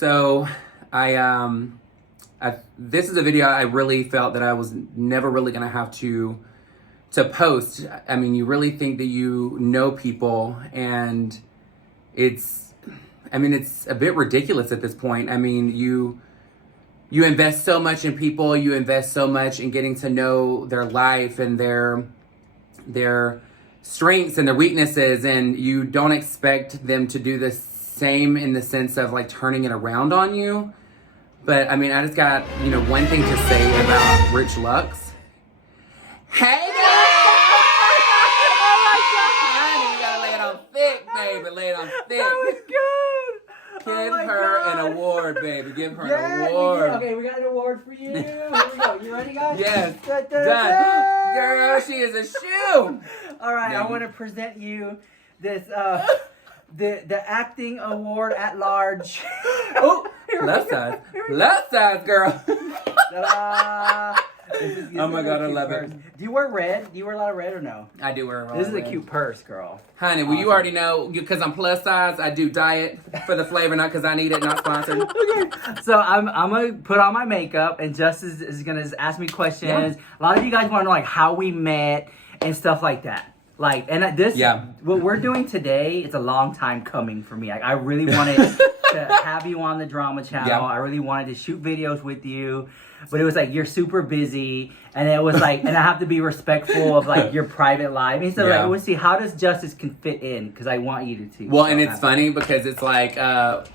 So this is a video I really felt that I was never really gonna have to post. I mean, you really think that you know people, and it's a bit ridiculous at this point. I mean, you invest so much in people, you invest so much in getting to know their life and their strengths and their weaknesses, and you don't expect them to do the same in the sense of like turning it around on you. But I mean, I just got, one thing to say about Rich Lux. Hey honey, you gotta lay it on thick, baby. Lay it on thick. That was good. Give her an award, baby. Give her an award. Okay, we got an award for you. Here we go. You ready, guys? Yes. Done. Girl, she is a shoe. All right, I want to present you this the acting award at large. Oh, left side. Left side, girl. Oh my God, I love it. Do you wear red? Do you wear a lot of red or no? I do wear a lot This of is red. a cute purse, girl. Honey, well, you already know, because I'm plus size, I do diet for the flavor, not because I need it, not sponsored. Okay. So I'm going to put on my makeup, and Justice is going to ask me questions. Yeah. A lot of you guys want to know, like, how we met and stuff like that. Like, and this, what we're doing today, it's a long time coming for me. Like, I really wanted to have you on the drama channel. Yeah. I really wanted to shoot videos with you. But it was like, you're super busy, and it was like, and I have to be respectful of like your private life. And so like, we'll see, how does Justice can fit in? Because I want you to. Well, and it's funny because it's like,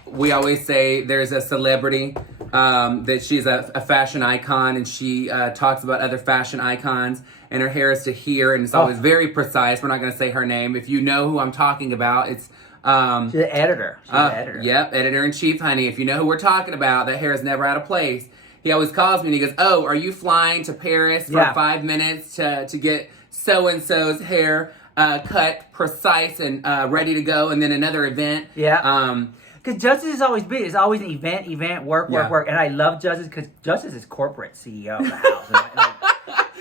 we always say there's a celebrity that she's a fashion icon, and she talks about other fashion icons, and her hair is to here, and it's always very precise. We're not going to say her name. If you know who I'm talking about, it's... she's an editor. She's an editor. Yep, editor-in-chief, honey. If you know who we're talking about, that hair is never out of place. He always calls me and he goes, "Oh, are you flying to Paris for 5 minutes to get so-and-so's hair cut precise and ready to go, and then another event?" Yeah. Because Justice is always big. It's always an event, work. And I love Justice because Justice is corporate CEO of the house.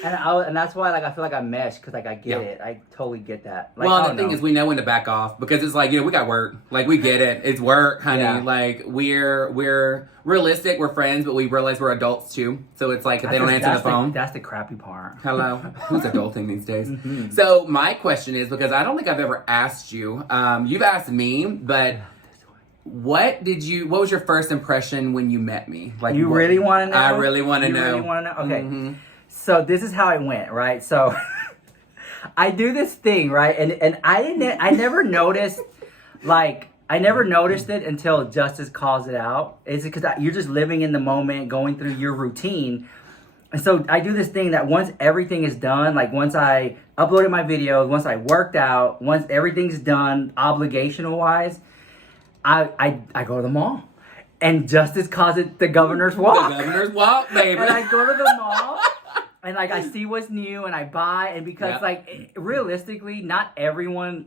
And that's why, like, I feel like I mesh, because, like, I get it. I totally get that. Like, well, the thing is, we know when to back off, because it's like, we got work. Like, we get it. It's work, honey. Yeah. Like, we're realistic. We're friends, but we realize we're adults, too. So it's like, if they don't answer the phone. That's the crappy part. Hello? Who's adulting these days? Mm-hmm. So my question is, because I don't think I've ever asked you. You've asked me, but... What was your first impression when you met me? Like, you really want to know? I really want to know. You really want to know? Okay. Mm-hmm. So this is how it went, right? So I do this thing, right? And I never noticed, like, I never noticed it until Justice calls it out. It's because you're just living in the moment, going through your routine. And so I do this thing that once everything is done, like once I uploaded my videos, once I worked out, once everything's done, obligational wise, I go to the mall. And Justice calls it the Governor's Walk. The Governor's Walk, baby. And I go to the mall, and like I see what's new, and I buy. And because like realistically, not everyone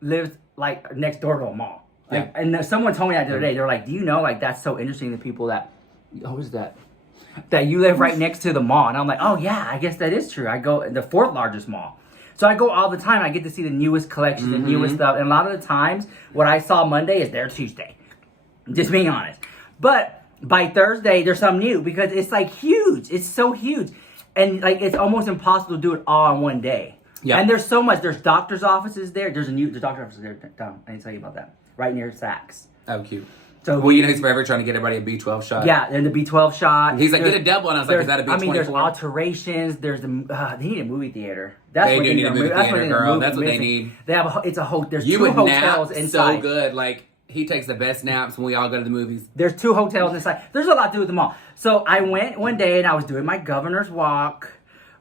lives like next door to a mall. Like, and someone told me that the other day. They were like, "Do you know, like, that's so interesting to people that, that you live right next to the mall?" And I'm like, "Oh yeah, I guess that is true. I go the fourth largest mall." So I go all the time. I get to see the newest collection, the newest stuff. And a lot of the times, what I saw Monday is there Tuesday. Just being honest. But by Thursday, there's something new because it's like huge. It's so huge. And like it's almost impossible to do it all in one day. Yeah. And there's so much. There's doctor's offices there. There's doctor's office there. I didn't tell you about that. Right near Saks. Oh, cute. So well, he's forever trying to get everybody a B12 shot. Yeah, and the B12 shot. He's like, get a double, and I was like, is that a B24? I mean, there's alterations. There's the they need a movie theater. They do need a movie theater, girl. That's what they need. They have it's a whole. There's you 2 hotels inside. So good. Like he takes the best naps when we all go to the movies. There's 2 hotels inside. There's a lot to do with them all. So I went one day and I was doing my Governor's Walk,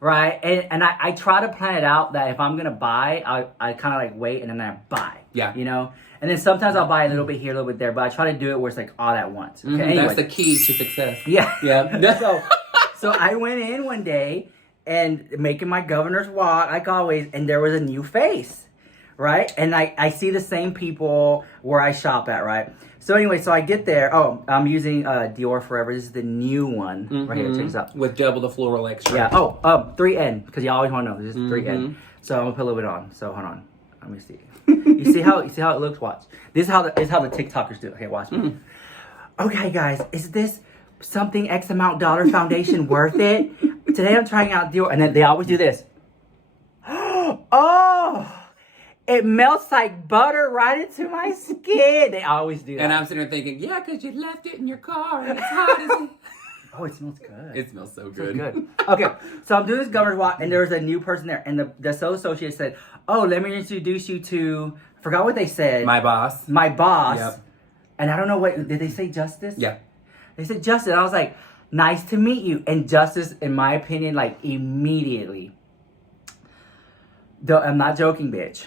right? And I try to plan it out that if I'm gonna buy, I kind of like wait and then I buy. Yeah. You know. And then sometimes I'll buy a little bit here, a little bit there, but I try to do it where it's like all at once. Okay? Anyway. That's the key to success. Yeah. Yeah. So I went in one day and making my Governor's Walk, like always, and there was a new face, right? And I see the same people where I shop at, right? So anyway, so I get there. Oh, I'm using Dior Forever. This is the new one right here. Check this out. With double the floral extra. Yeah. Oh, 3N, because you always want to know. This is 3N. So I'm gonna put a little bit on. So hold on. Let me see. You see how it looks? Watch. This is how the TikTokers do. Okay, watch me. okay, guys, is this something X amount dollar foundation worth it? Today I'm trying out deal, and then they always do this. Oh, it melts like butter right into my skin. They always do that. And I'm sitting there thinking, yeah, because you left it in your car and it's hot as it. Oh, it smells good. It smells so good. So good. Okay, so I'm doing this governor's walk, and there's a new person there, and the sales associate said, "Oh, let me introduce you to." I forgot what they said. My boss. My boss. Yep. And I don't know what did they say. Justice. Yeah. They said Justice. I was like, "Nice to meet you." And Justice, in my opinion, like immediately. I'm not joking, bitch.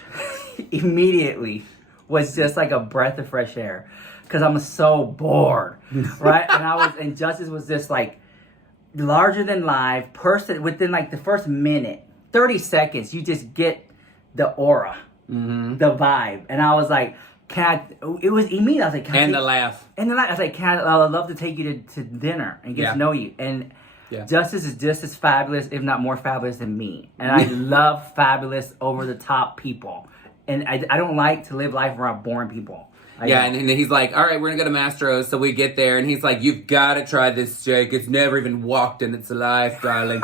Immediately was just like a breath of fresh air. Because I'm so bored, right? And Justice was just like larger than life person within like the first minute, 30 seconds, you just get the aura, the vibe. And I was like, it was immediate. I was like, and the laugh. And then I was like, I'd love to take you to dinner and get to know you. And Justice is just as fabulous, if not more fabulous than me. And I love fabulous over the top people. And I don't like to live life around boring people. And he's like, all right, we're going to go to Mastro's. So we get there, and he's like, you've got to try this steak. It's never even walked in its life, darling.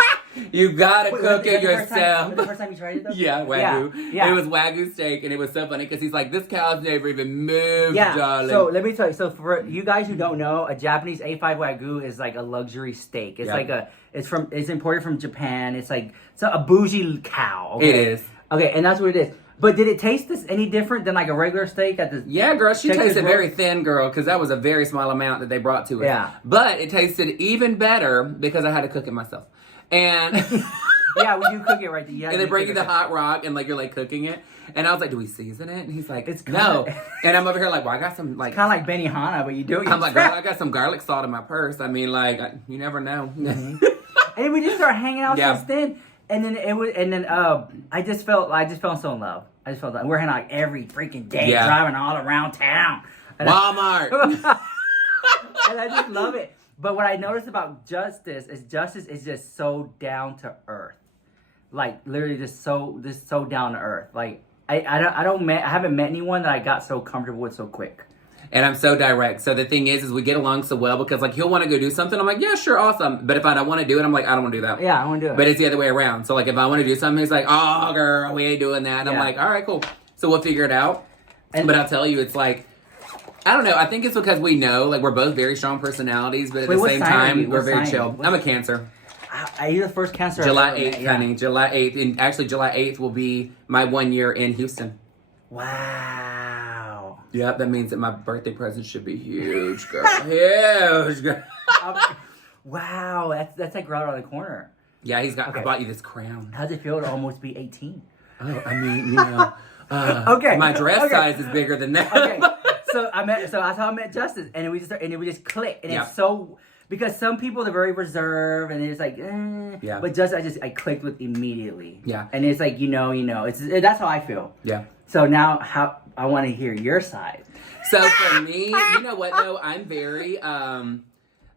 You've got to cook it yourself. Was the first time you tried it, though? Yeah, Wagyu. Yeah. It was Wagyu steak, and it was so funny because he's like, this cow's never even moved, darling. So let me tell you. So for you guys who don't know, a Japanese A5 Wagyu is like a luxury steak. It's like it's imported from Japan. It's like a bougie cow. Okay? It is. Okay, and that's what it is. But did it taste any different than like a regular steak at the? Yeah, girl, she tasted very thin, girl, because that was a very small amount that they brought to us. Yeah. But it tasted even better because I had to cook it myself. And yeah, when you cook it right there. And they bring you the hot rock and like you're like cooking it. And I was like, do we season it? And he's like, it's no. And I'm over here like, well, I got some like. It's kind of like Benihana, but you do it. I'm like, girl, I got some garlic salt in my purse. I mean, like, you never know. And we just started hanging out since then. And then I just fell so in love. I just felt like we're hanging out like every freaking day, driving all around town. And Walmart. And I just love it. But what I noticed about Justice is just so down to earth, like literally just so down to earth. Like I haven't met anyone that I got so comfortable with so quick. And I'm so direct. So the thing is we get along so well because like he'll want to go do something. I'm like, yeah, sure, awesome. But if I don't want to do it, I'm like, I don't want to do that. Yeah, I want to do it. But it's the other way around. So like if I want to do something, he's like, oh, girl, we ain't doing that. And I'm like, all right, cool. So we'll figure it out. But I'll tell you, it's like, I don't know. I think it's because we know, like we're both very strong personalities, but at the same time, we're very chill. I'm a Cancer. You're the first Cancer. July 8th, honey. July 8th. And actually, July 8th will be my 1 year in Houston. Wow. Yep, that means that my birthday present should be huge, girl. Huge, girl. Wow, that's like right around the corner. Yeah, he's got. Okay. I bought you this crown. How's it feel to almost be 18? Oh, I mean, you know. My dress size is bigger than that. Okay. So that's how I met Justice, and we just click, and it's so because some people are very reserved, and it's like, But Justice, I clicked with immediately. Yeah. And it's like that's how I feel. Yeah. So now I want to hear your side. So for me, you know what though, I'm very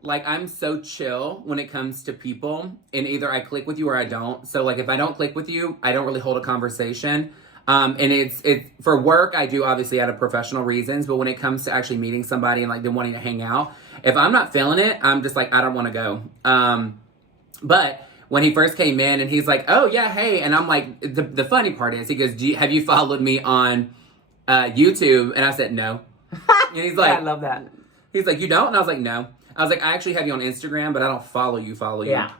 like I'm so chill when it comes to people, and either I click with you or I don't. So like if I don't click with you, I don't really hold a conversation. And it's for work, I do obviously out of professional reasons, but when it comes to actually meeting somebody and like them wanting to hang out, if I'm not feeling it, I'm just like, I don't want to go. But when he first came in and he's like, oh yeah, hey. And I'm like, the funny part is he goes, have you followed me on YouTube? And I said, no. And he's like, I love that. He's like, you don't? And I was like, no. I was like, I actually have you on Instagram, but I don't follow you. Yeah.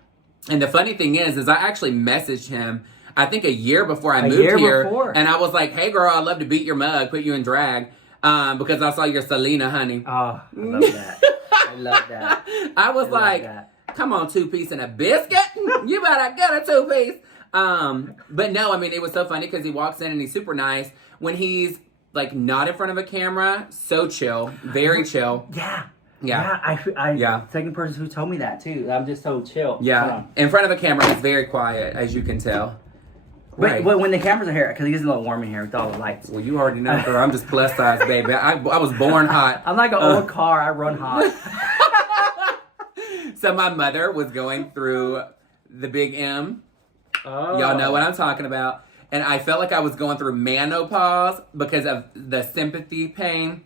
And the funny thing is I actually messaged him I think a year before I moved here. And I was like, hey girl, I'd love to beat your mug, put you in drag. Because I saw your Selena, honey. Oh, I love that. I love that. I was like, come on, 2-piece and a biscuit. You better get a 2-piece. But no, I mean, it was so funny because he walks in and he's super nice. When he's like not in front of a camera, so chill, very chill. Yeah. Second person who told me that too. I'm just so chill. Yeah. In front of a camera, he's very quiet, as you can tell. Right. But when the cameras are here, because it gets a little warm in here with all the lights. Well, you already know, girl. I'm just plus size, baby. I was born hot. I'm like an old car. I run hot. So my mother was going through the big M. Oh. Y'all know what I'm talking about. And I felt like I was going through menopause because of the sympathy pain.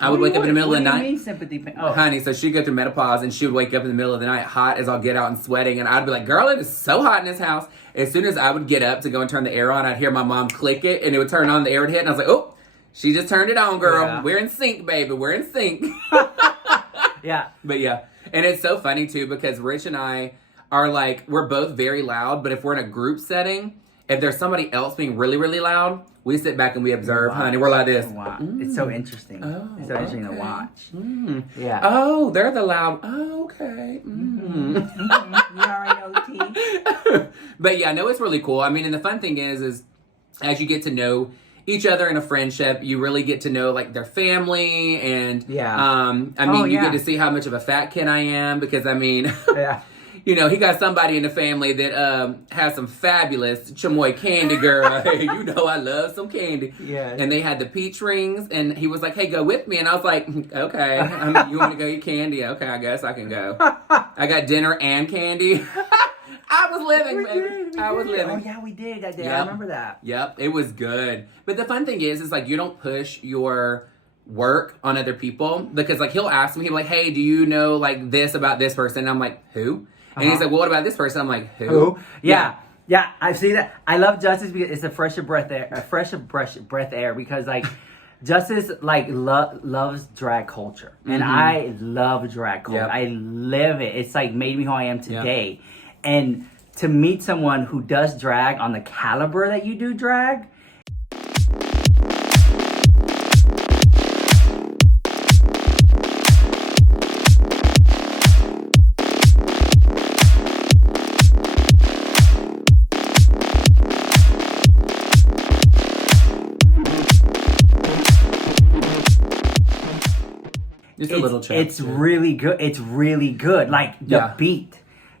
I would wake up in the middle of the night. What do you mean sympathy pain? Oh. Honey, so she'd go through menopause and she would wake up in the middle of the night hot as I'll get out and sweating. And I'd be like, girl, it is so hot in this house. As soon as I would get up to go and turn the air on, I'd hear my mom click it and it would turn on, the air would hit. And I was like, oh, she just turned it on, girl. Yeah. We're in sync, baby. We're in sync. Yeah. But yeah. And it's so funny too because Rich and I are like, we're both very loud. But if we're in a group setting, if there's somebody else being really, really loud, we sit back and we observe, honey. We're like this. Wow. It's so interesting. It's so interesting to watch. Yeah. Oh, they're the loud. Oh, okay. You already know, T. But yeah, no, it's really cool. I mean, and the fun thing is as you get to know each other in a friendship, you really get to know like their family and I mean, you get to see how much of a fat kid I am because I mean, you know, he got somebody in the family that has some fabulous chamoy candy, girl. Hey, you know I love some candy. Yeah. And they had the peach rings, and he was like, hey, go with me. And I was like, okay. I mean, you want to go eat candy? Okay, I guess I can go. I got dinner and candy. I was living, baby. I was living. Oh, yeah, we did that day. Yep. I remember that. Yep, it was good. But the fun thing is like you don't push your work on other people because like he'll ask me, he'll be like, hey, do you know like this about this person? And I'm like, who? And he's like, well, what about this person? I'm like, who? Yeah, I see that. I love Justice because it's a fresh breath air because like Justice like loves drag culture and I love drag culture. Yep. I live it. It's like made me who I am today. And to meet someone who does drag on the caliber that you do drag. Just a little change. It's really good. It's really good. Like the beat,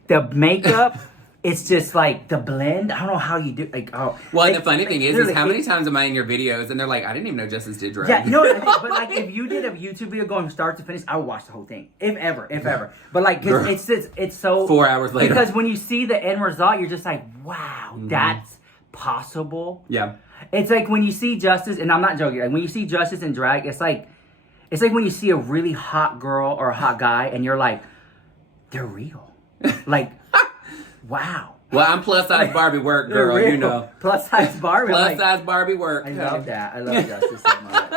the makeup. It's just like the blend. I don't know how you do. Like well, like, and the funny thing is how many times am I in your videos and they're like, I didn't even know Justice did drag. Yeah, you know what I mean? But like if you did a YouTube video going from start to finish, I would watch the whole thing. If ever. But like it's so 4 hours later. Because when you see the end result, you're just like, wow, that's possible. Yeah. It's like when you see Justice, and I'm not joking. Like when you see Justice in drag, it's like when you see a really hot girl or a hot guy, and you're like, they're real. Like, wow. Well, I'm plus size Barbie work, girl. You know, plus size Barbie. Plus size Barbie work. I love that. I love Justice so much.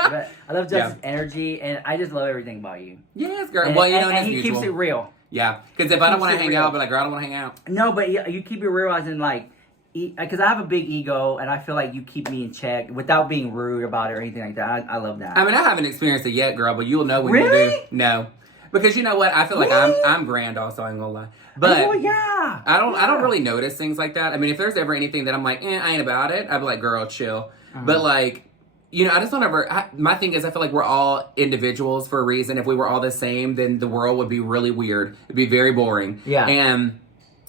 I love Justice's energy, and I just love everything about you. Yes, girl. Well, you know, and he keeps it real. Yeah, because if I don't want to hang out, I'll be like, girl, I don't want to hang out. No, but you keep it real, as in like, because I have a big ego, and I feel like you keep me in check without being rude about it or anything like that. I love that. I mean, I haven't experienced it yet, girl, but you'll know when really? you do. No, because you know what? I feel like I'm grand. Also, I'm gonna lie, but I don't really notice things like that. I mean, if there's ever anything that I'm like, I ain't about it, I'd be like, girl, chill. But like, you know, I just don't ever. My thing is, I feel like we're all individuals for a reason. If we were all the same, then the world would be really weird. It'd be very boring. Yeah. And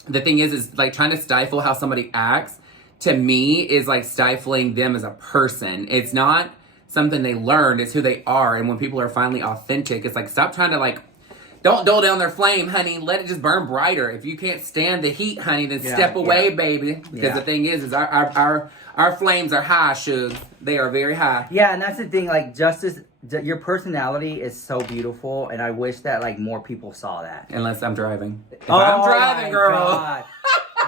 the thing is like trying to stifle how somebody acts to me is like stifling them as a person. It's not something they learned, it's who they are. And when people are finally authentic, it's like, stop trying to like, don't dull down their flame, honey. Let it just burn brighter. If you can't stand the heat, honey, then step away, baby. Because the thing is our flames are high, Suge. They are very high. Yeah, and that's the thing. Like, Justice, your personality is so beautiful, and I wish that like more people saw that. Unless I'm driving. If I'm driving, girl. God.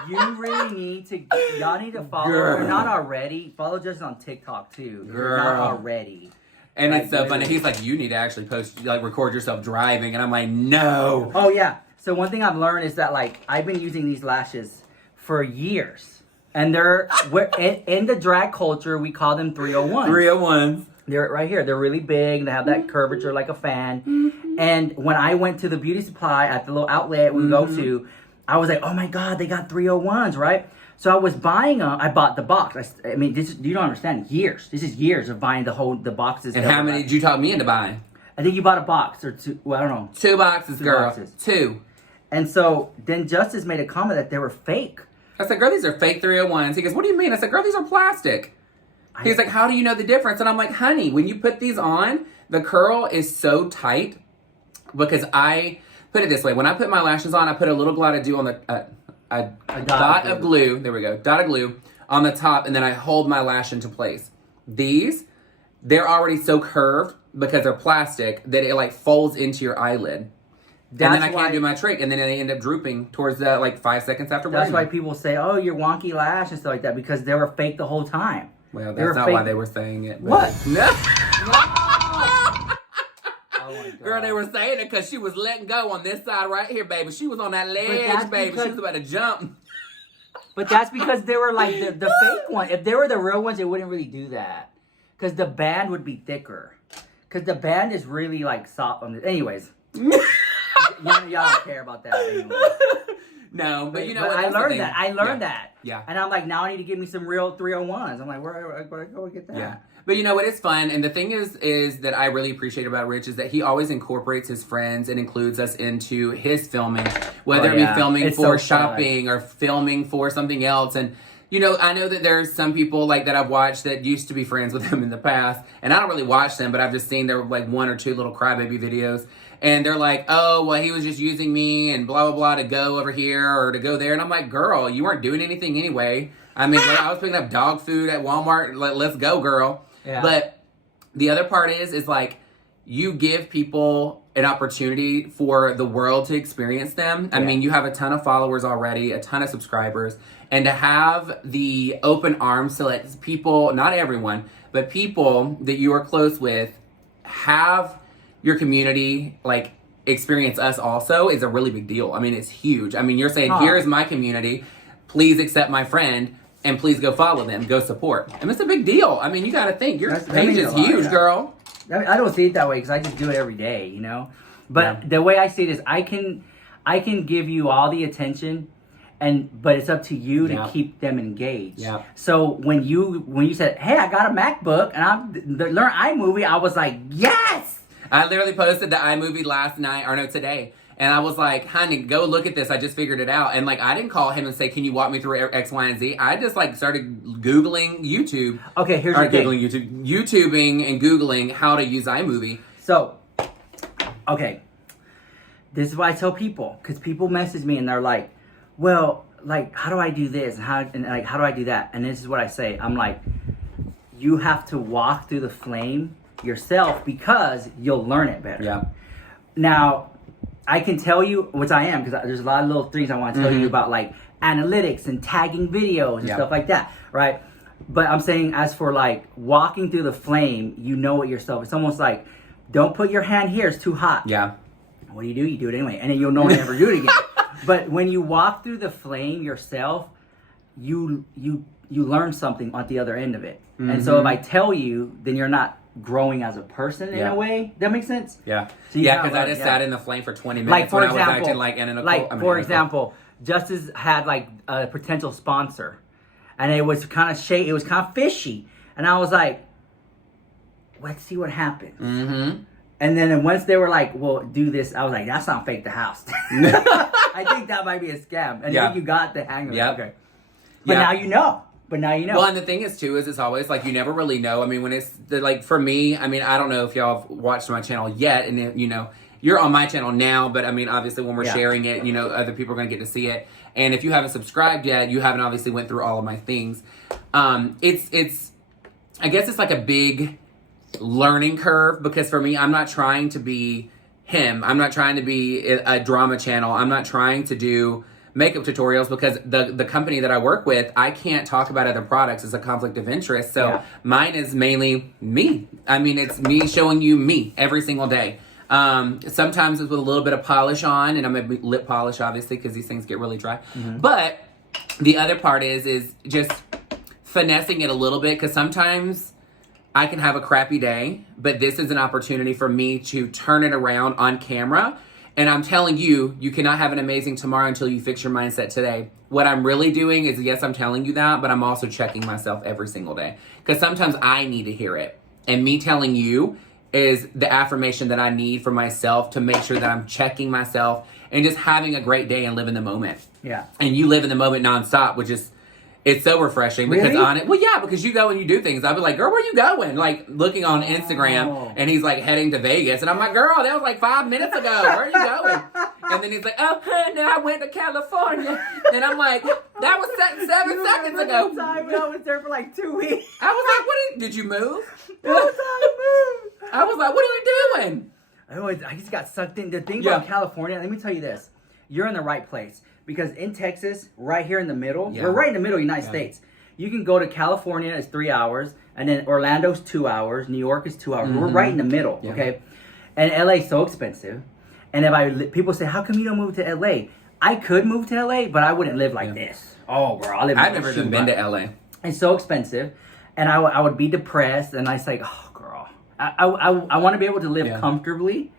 You really need to. Y'all need to follow her. If not already, follow Justice on TikTok too. Girl. Not already. And like, it's so funny. He's like, you need to actually post, like, record yourself driving. And I'm like, no. Oh, yeah. So one thing I've learned is that, like, I've been using these lashes for years. And they're, in the drag culture, we call them 301s. 301s. They're right here. They're really big. They have that curvature like a fan. And when I went to the beauty supply at the little outlet we go to, I was like, oh, my God, they got 301s, right? So I was buying them. I bought the box. I mean, you don't understand. Years. This is years of buying the boxes. And how many did you talk me into buying? I think you bought a box or two. Well, I don't know. 2 boxes, girl. Boxes. 2. And so then Justice made a comment that they were fake. I said, girl, these are fake 301s. He goes, what do you mean? I said, girl, these are plastic. He's like, how do you know the difference? And I'm like, honey, when you put these on, the curl is so tight because I put it this way. When I put my lashes on, I put a little glot of dew on the... a dot of glue. There we go. Dot of glue on the top, and then I hold my lash into place. These, they're already so curved because they're plastic, that it like folds into your eyelid. That's and then I can't do my trick, and then they end up drooping towards the, like 5 seconds after wearing That's why people say, "Oh, you're wonky lash" and stuff like that, because they were fake the whole time. Well, that's not why they were saying it. What? No. Oh my God. Girl, they were saying it because she was letting go on this side right here, baby. She was on that ledge, baby. She was about to jump. But that's because they were like the fake one. If they were the real ones, they wouldn't really do that. Because the band would be thicker. Because the band is really like soft on this. Anyways. y'all don't care about that anyway. No, but you know but what? I learned that. Yeah. And I'm like, now I need to give me some real 301s. I'm like, where do I go get that? Yeah. But you know what? It's fun. And the thing is that I really appreciate about Rich is that he always incorporates his friends and includes us into his filming, whether it be filming for shopping or filming for something else. And, you know, I know that there's some people like that I've watched that used to be friends with him in the past. And I don't really watch them, but I've just seen their like 1 or 2 little crybaby videos. And they're like, oh, well, he was just using me and blah, blah, blah to go over here or to go there. And I'm like, girl, you weren't doing anything anyway. I mean, I was picking up dog food at Walmart. Like, let's go, girl. Yeah. But the other part is like, you give people an opportunity for the world to experience them. I mean, you have a ton of followers already, a ton of subscribers. And to have the open arms to let people, not everyone, but people that you are close with have your community, like, experience us also is a really big deal. I mean, it's huge. I mean, you're saying, here's my community. Please accept my friend. And please go follow them. Go support. And it's a big deal. I mean, you got to think. Your page is huge, girl. I mean, I don't see it that way because I just do it every day, you know? But the way I see it is I can give you all the attention, but it's up to you to keep them engaged. Yeah. So when you said, hey, I got a MacBook, and I learned iMovie, I was like, yes! I literally posted the iMovie today. And I was like, honey, go look at this. I just figured it out. And like, I didn't call him and say, can you walk me through X, Y, and Z? I just like started Googling YouTube. Okay, here's the thing. YouTubing and Googling how to use iMovie. So, okay. This is what I tell people. Because people message me and they're like, well, like, how do I do this? And how do I do that? And this is what I say. I'm like, you have to walk through the flame yourself because you'll learn it better. Yeah. Now, I can tell you, which I am, because there's a lot of little things I want to tell you about, like analytics and tagging videos and stuff like that, right? But I'm saying, as for like walking through the flame, you know it yourself. It's almost like, don't put your hand here; it's too hot. Yeah. What do? You do it anyway, and then you'll no never do it again. But when you walk through the flame yourself, you learn something at the other end of it. And so if I tell you, then you're not growing as a person in a way. That makes sense? Yeah. So because I just sat in the flame for 20 minutes like, for example, I was acting like for example, Justice had like a potential sponsor, and it was kind of shady. It was kind of fishy, and I was like, let's see what happens. Mm-hmm. And then once they were like, well, do this, I was like, that's not fake the house. I think that might be a scam. And then you got the hang of it. Okay. But now you know. Well, and the thing is, too, is it's always, like, you never really know. I mean, when it's, like, for me, I mean, I don't know if y'all have watched my channel yet, and, you know, you're on my channel now, but, I mean, obviously, when we're sharing it, you know, other people are going to get to see it. And if you haven't subscribed yet, you haven't obviously went through all of my things. It's I guess it's like a big learning curve, because for me, I'm not trying to be him. I'm not trying to be a drama channel. I'm not trying to do makeup tutorials, because the company that I work with, I can't talk about other products. It's a conflict of interest. So mine is mainly me. I mean, it's me showing you me every single day. Sometimes it's with a little bit of polish on, and I'm a lip polish, obviously, because these things get really dry. Mm-hmm. But the other part is just finessing it a little bit, because sometimes I can have a crappy day, but this is an opportunity for me to turn it around on camera. And I'm telling you, you cannot have an amazing tomorrow until you fix your mindset today. What I'm really doing is, yes, I'm telling you that, but I'm also checking myself every single day. Because sometimes I need to hear it. And me telling you is the affirmation that I need for myself to make sure that I'm checking myself and just having a great day and living the moment. Yeah. And you live in the moment nonstop, which is, it's so refreshing because on it. Well, yeah, because you go and you do things. I'll be like, girl, where you going? Like, looking on Instagram, and he's like heading to Vegas. And I'm like, girl, that was like 5 minutes ago. Where are you going? And then he's like, oh, honey, I went to California. And I'm like, that was 7 seconds ago. Time when I was there for like 2 weeks. I was like, did you move? I I was like, what are you doing? I just got sucked in. The thing about California, let me tell you this. You're in the right place. Because in Texas, right here in the middle, we're right in the middle of the United States. You can go to California, it's 3 hours. And then Orlando's 2 hours. New York is 2 hours. We're right in the middle, okay? And LA's so expensive. And people say, how come you don't move to LA? I could move to LA, but I wouldn't live like this. Oh, bro, I've never even been to LA. It's so expensive. And I would be depressed. And I was like, oh, girl. I want to be able to live comfortably.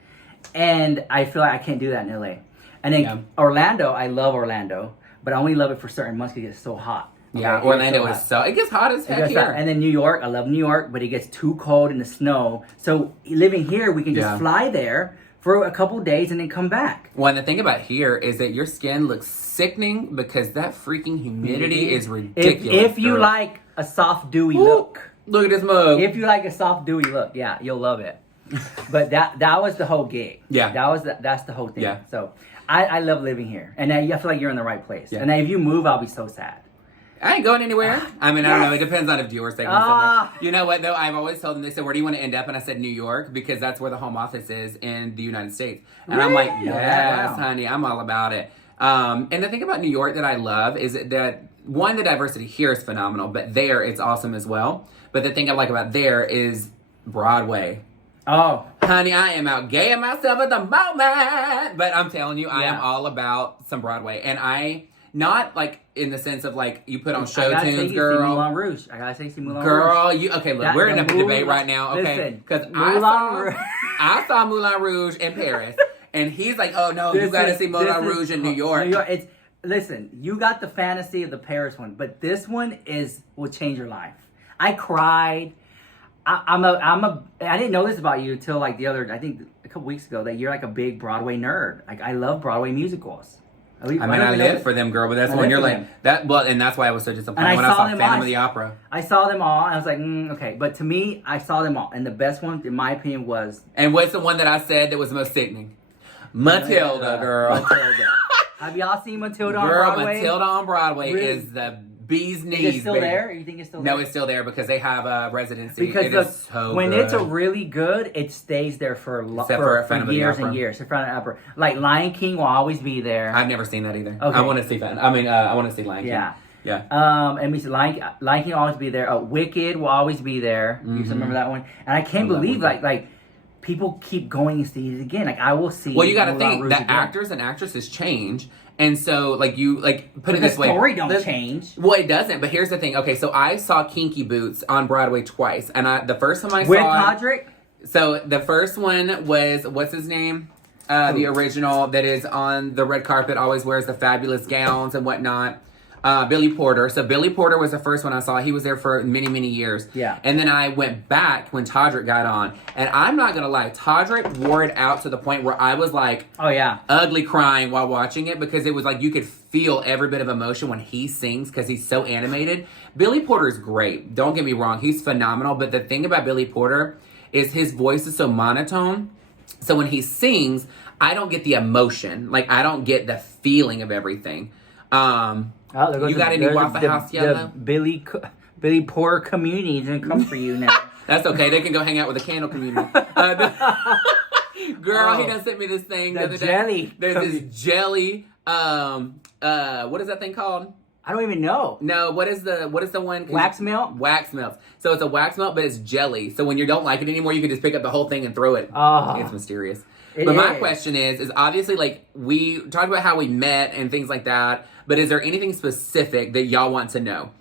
And I feel like I can't do that in LA. And then Orlando, I love Orlando. But I only love it for certain months because it's so hot. Okay? Yeah, Orlando is so... It gets hot as heck here. And then New York, I love New York, but it gets too cold in the snow. So living here, we can just fly there for a couple days and then come back. Well, and the thing about here is that your skin looks sickening because that freaking humidity is ridiculous. If you like a soft, dewy look. Look at this mug. If you like a soft, dewy look, yeah, you'll love it. But that was the whole gig. Yeah. That's the whole thing. Yeah. So I love living here. And I feel like you're in the right place. Yeah. And if you move, I'll be so sad. I ain't going anywhere. I mean, I don't know. It depends on if Dior's taking somewhere. You know what, though? I've always told them, they said, where do you want to end up? And I said, New York, because that's where the home office is in the United States. And I'm like, yes, honey, I'm all about it. And the thing about New York that I love is that, one, the diversity here is phenomenal, but there it's awesome as well. But the thing I like about there is Broadway. Oh. Honey, I am out gaying myself at the moment. But I'm telling you, I am all about some Broadway. And not like in the sense of like you put on show tunes, girl. Moulin Rouge. I gotta say, Moulin Rouge. Girl, look, we're in a debate right now, okay? Because I saw Moulin Rouge in Paris, and he's like, "Oh no, you gotta see Moulin Rouge in New York." Listen, you got the fantasy of the Paris one, but this one will change your life. I cried. I didn't know this about you until like I think a couple weeks ago, that you're like a big Broadway nerd. Like I love Broadway musicals. I live for them, girl, but that's when you're like that. Well, and that's why I was so disappointed when I saw Phantom of the Opera. I saw them all, and I was like, okay. But to me, I saw them all, and the best one, in my opinion, was. And what's the one that I said that was the most sickening? Matilda, girl. Matilda. Have y'all seen Matilda on Broadway? Matilda on Broadway is the bee's knees. Is it still there? You think it's still there? No, it's still there because they have a residency. Because when it's a really good, it stays there for years and years. In front of the opera, like Lion King will always be there. I've never seen that either. Okay. I want to see that. I want to see Lion King. Yeah. And we see Lion King will always be there. Wicked will always be there. You remember that one? And I can't believe like people keep going and see it again. Like I will see. Well, you got to think that actors and actresses change. And so, like, put it this way. The story don't change. Well, it doesn't. But here's the thing. Okay, so I saw Kinky Boots on Broadway twice. And the first time I saw... With Podrick? So, the first one was, what's his name? The original that is on the red carpet, always wears the fabulous gowns and whatnot. Billy Porter. So Billy Porter was the first one I saw. He was there for many, many years. Yeah. And then I went back when Todrick got on. And I'm not going to lie. Todrick wore it out to the point where I was like... Oh, yeah. Ugly crying while watching it because it was like you could feel every bit of emotion when he sings because he's so animated. Billy Porter's great. Don't get me wrong. He's phenomenal. But the thing about Billy Porter is his voice is so monotone. So when he sings, I don't get the emotion. Like, I don't get the feeling of everything. You got any Waffle House yellow? Billy Porter community didn't come for you now. That's okay. They can go hang out with the candle community. Girl, he done sent me this thing the other day. There's this jelly. What is that thing called? I don't even know. No, what is the one? Wax melt? Wax melt. So it's a wax melt, but it's jelly. So when you don't like it anymore, you can just pick up the whole thing and throw it. Oh. It's mysterious. My question is obviously like we talked about how we met and things like that, but is there anything specific that y'all want to know?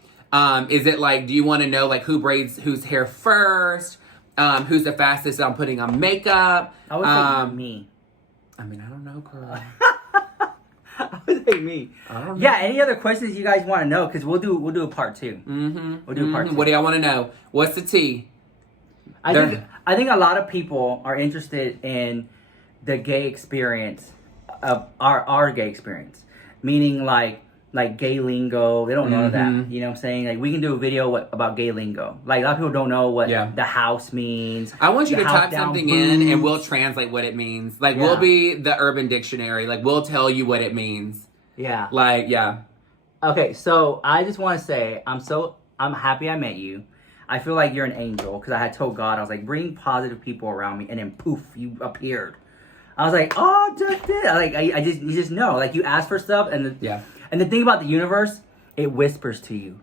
Is it like, do you want to know like who braids whose hair first? Who's the fastest on putting on makeup? I would say me. I mean, I don't know, girl. I would say me. Yeah, any other questions you guys want to know? Because we'll do a part 2. Mm-hmm. We'll do a part 2. What do y'all want to know? What's the tea? I think a lot of people are interested in the gay experience of our gay experience, meaning like gay lingo. They don't know that. You know what I'm saying? Like we can do a video about gay lingo. Like a lot of people don't know what the house means. I want you to type something in and we'll translate what it means. Like we'll be the Urban Dictionary. Like we'll tell you what it means. Yeah. Like, yeah. Okay, so I just want to say I'm happy I met you. I feel like you're an angel because I had told God, I was like, bring positive people around me, and then poof, you appeared. I was like, oh, just it. Like you just know. Like you ask for stuff, and the thing about the universe, it whispers to you,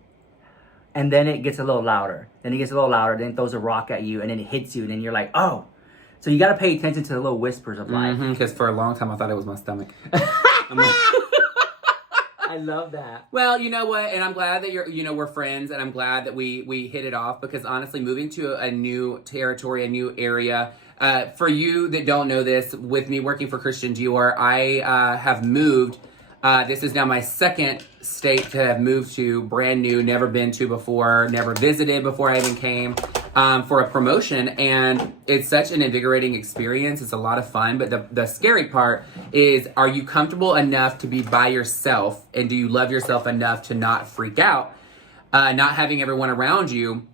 and then it gets a little louder. Then it gets a little louder. Then it throws a rock at you, and then it hits you, and then you're like, oh. So you got to pay attention to the little whispers of life. Because for a long time I thought it was my stomach. I love that. Well, you know what? And I'm glad that we're friends, and I'm glad that we hit it off, because honestly, moving to a new territory, a new area, for you that don't know this, with me working for Christian Dior, I have moved. This is now my second state to have moved to, brand new, never been to before, never visited before I even came, for a promotion. And it's such an invigorating experience. It's a lot of fun. But the scary part is, are you comfortable enough to be by yourself? And do you love yourself enough to not freak out, not having everyone around you?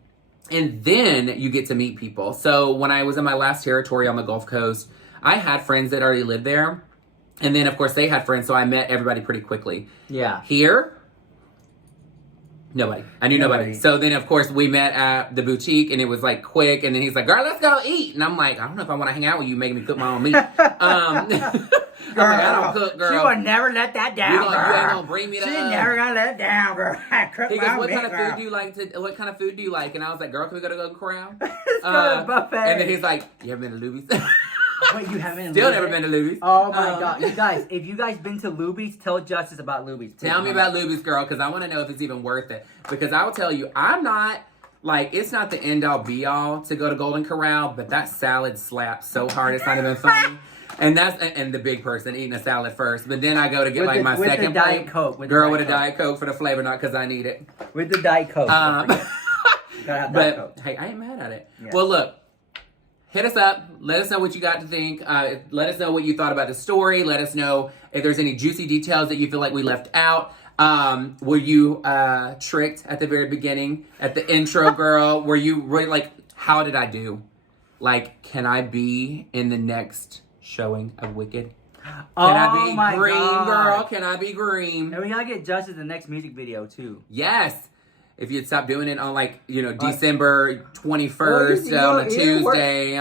And then you get to meet people. So when I was in my last territory on the Gulf Coast, I had friends that already lived there. And then, of course, they had friends, so I met everybody pretty quickly. Yeah. Here, nobody. I knew nobody. So then, of course, we met at the boutique, and it was, like, quick. And then he's like, girl, let's go eat. And I'm like, I don't know if I want to hang out with you, making me cook my own meat. I'm like, I don't cook, girl. She would never let that down, girl. You ain't gonna bring me to... She's never gonna let it down, girl. He goes, what kind of food do you like? And I was like, girl, can we go to Golden Corral? Let's go to the buffet. And then he's like, you ever been to Luby's? Wait, you haven't? Still never been to Luby's. Oh my God, you guys! If you guys been to Luby's, tell Justice about Luby's. Tell me about Luby's, girl, because I want to know if it's even worth it. Because I will tell you, I'm not like, it's not the end all be all to go to Golden Corral, but that salad slaps so hard it's not even funny. And the big person eating a salad first, but then I go to get my second plate. Diet Coke, with a Diet Coke for the flavor, not because I need it. With the Diet Coke. But hey, I ain't mad at it. Yeah. Well, look. Hit us up. Let us know what you got to think. Let us know what you thought about the story. Let us know if there's any juicy details that you feel like we left out. Were you tricked at the very beginning, at the intro, girl? Were you really like, how did I do? Like, can I be in the next showing of Wicked? Can I be green, girl? Can I be green? And we gotta get Justice in the next music video, too. Yes. If you'd stop doing it on, like, December 21st on a Tuesday.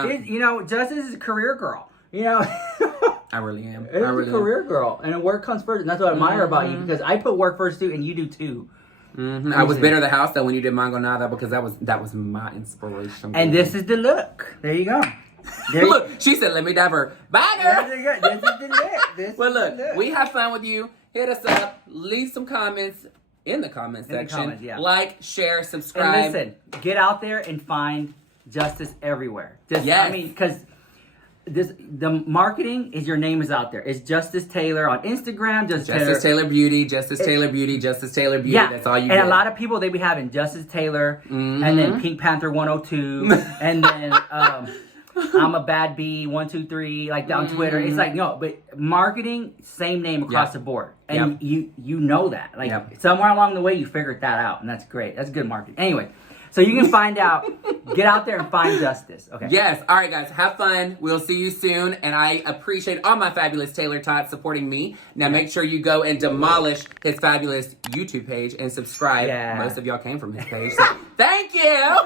Justice is a career girl. I really am. I'm a career girl. And work comes first. And that's what I admire about you. Because I put work first, too, and you do, too. Mm-hmm. I was Bitter the House, though, when you did Mango Nada, because that was my inspiration. And this is the look. There you go. Look, she said, let me divert. Bye, girl. This is the look. Look, we have fun with you. Hit us up. Leave some comments. In the comment section. Like, share, subscribe. And listen, get out there and find Justice everywhere. Yes. I mean, because the marketing is, your name is out there. It's Justice Taylor on Instagram. Justice Taylor Beauty, Justice Taylor Beauty, Justice Taylor Beauty. Yeah. That's all you get. And a lot of people, they be having Justice Taylor, and then Pink Panther 102, and then I'm a Bad Bee 123, like on Twitter. It's like, no, but marketing, same name across the board. And you know that. Like somewhere along the way you figured that out, and that's great. That's good marketing. Anyway, so you can find out, get out there and find Justice. Okay. Yes. All right, guys. Have fun. We'll see you soon. And I appreciate all my fabulous Taylor-tots supporting me. Now make sure you go and demolish his fabulous YouTube page and subscribe. Yeah. Most of y'all came from his page. So thank you.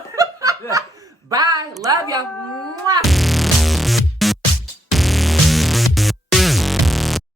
Bye. Love ya. Mwah.